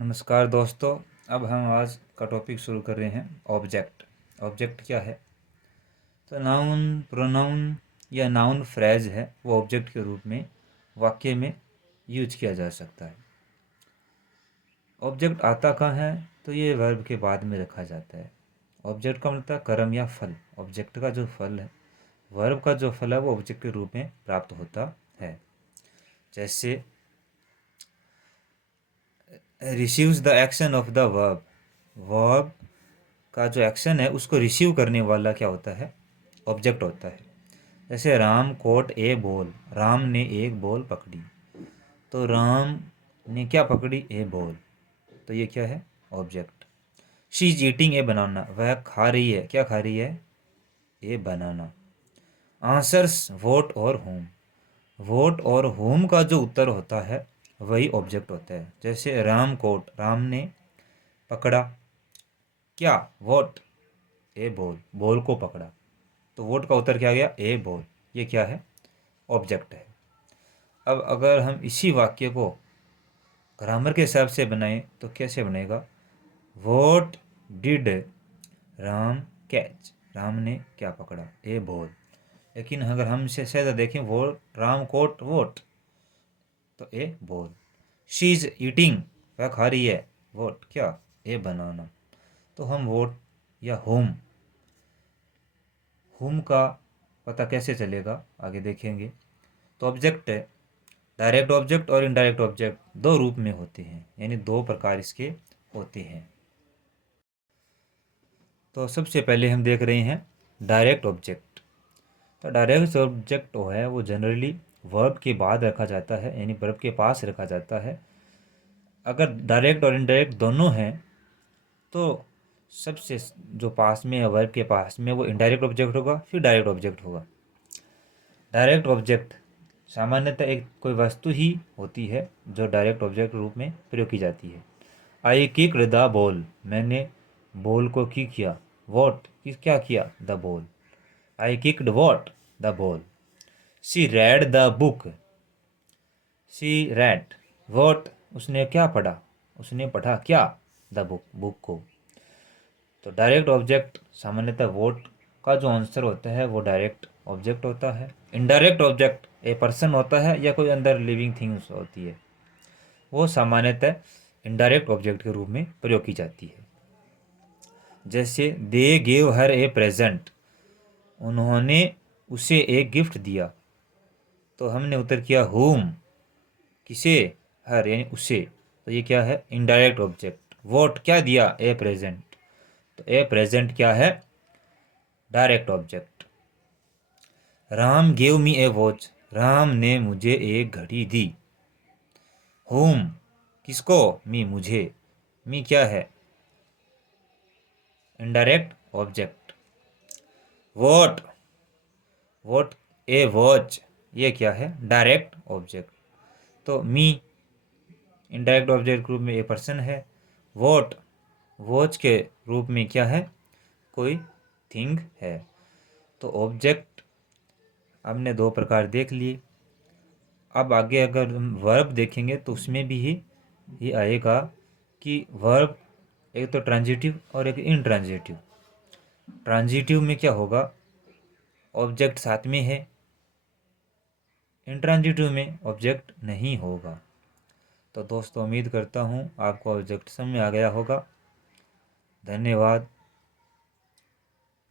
नमस्कार दोस्तों। अब हम आज का टॉपिक शुरू कर रहे हैं ऑब्जेक्ट। ऑब्जेक्ट क्या है? तो नाउन, प्रोनाउन या नाउन फ्रेज है, वो ऑब्जेक्ट के रूप में वाक्य में यूज किया जा सकता है। ऑब्जेक्ट आता कहाँ है? तो ये वर्ब के बाद में रखा जाता है। ऑब्जेक्ट का मतलब कर्म या फल। ऑब्जेक्ट का जो फल है, वर्ब का जो फल है, वो ऑब्जेक्ट के रूप में प्राप्त होता है। जैसे receives the action of the verb. Verb का जो एक्शन है उसको रिसीव करने वाला क्या होता है? ऑब्जेक्ट होता है। जैसे Ram cot A ball, Ram ने एक बॉल पकड़ी। तो राम ने क्या पकड़ी? ए बॉल। तो ये क्या है? ऑब्जेक्ट। शी इज ईटिंग ए बनाना, वह खा रही है। क्या खा रही है? ए बनाना। आंसर्स वोट और होम। वोट और होम का जो उत्तर होता है वही ऑब्जेक्ट होता है। जैसे राम कोट, राम ने पकड़ा क्या? वोट ए बॉल, बॉल को पकड़ा। तो वोट का उत्तर क्या गया? ए बॉल। ये क्या है? ऑब्जेक्ट है। अब अगर हम इसी वाक्य को ग्रामर के हिसाब से बनाएं तो कैसे बनेगा? Vote did Ram catch, Ram ने क्या पकड़ा? ए बॉल। लेकिन अगर हम इसे सीधा देखें, वो राम कोट वोट, तो ए बॉल। शी इज ईटिंग, वह खा रही है। वोट क्या? ए बनाना। तो हम वोट या होम, होम का पता कैसे चलेगा आगे देखेंगे। तो ऑब्जेक्ट है, डायरेक्ट ऑब्जेक्ट और इनडायरेक्ट ऑब्जेक्ट दो रूप में होते हैं, यानी दो प्रकार इसके होते हैं। तो सबसे पहले हम देख रहे हैं डायरेक्ट ऑब्जेक्ट। तो डायरेक्ट ऑब्जेक्ट वो है, वो जनरली वर्ब के बाद रखा जाता है, यानी वर्ब के पास रखा जाता है। अगर डायरेक्ट और इनडायरेक्ट दोनों हैं तो सबसे जो पास में है वर्ब के पास में, वो इनडायरेक्ट ऑब्जेक्ट होगा, फिर डायरेक्ट ऑब्जेक्ट होगा। डायरेक्ट ऑब्जेक्ट सामान्यतः एक कोई वस्तु ही होती है जो डायरेक्ट ऑब्जेक्ट रूप में प्रयोग की जाती है। आई किक्ड द बॉल, मैंने बॉल को किक किया। वॉट, क्या किया? The ball. I kicked what? The ball. She read the book, she red what, उसने क्या पढ़ा? उसने पढ़ा क्या? द बुक, बुक को। तो डायरेक्ट ऑब्जेक्ट सामान्यतः वोट का जो आंसर होता है वो डायरेक्ट ऑब्जेक्ट होता है। इनडायरेक्ट ऑब्जेक्ट ए पर्सन होता है या कोई अंदर लिविंग थिंग्स होती है, वो सामान्यतः इनडायरेक्ट ऑब्जेक्ट के रूप में प्रयोग की जाती है। जैसे they gave her A present, उन्होंने उसे एक गिफ्ट दिया। तो हमने उत्तर किया हुम, किसे? हर यानी उसे। तो ये क्या है? Indirect object. वोट क्या दिया? A present. तो ए प्रेजेंट क्या है? Direct object. Ram gave me a watch, Ram ने मुझे एक घड़ी दी। होम, किसको? मी, मुझे। मी क्या है? Indirect object. What, what A watch, ये क्या है? Direct object. तो मी इनडायरेक्ट ऑब्जेक्ट के रूप में ए पर्सन है। वॉट वॉच के रूप में क्या है? कोई थिंग है। तो ऑब्जेक्ट हमने दो प्रकार देख लिए। अब आगे अगर हम वर्ब देखेंगे तो उसमें भी ये आएगा कि वर्ब एक तो ट्रांजिटिव और एक इनट्रांजिटिव। ट्रांजिटिव में क्या होगा? ऑब्जेक्ट साथ में है, इनट्रांजिटिव में ऑब्जेक्ट नहीं होगा। तो दोस्तों, उम्मीद करता हूँ आपको ऑब्जेक्ट समझ में आ गया होगा। धन्यवाद।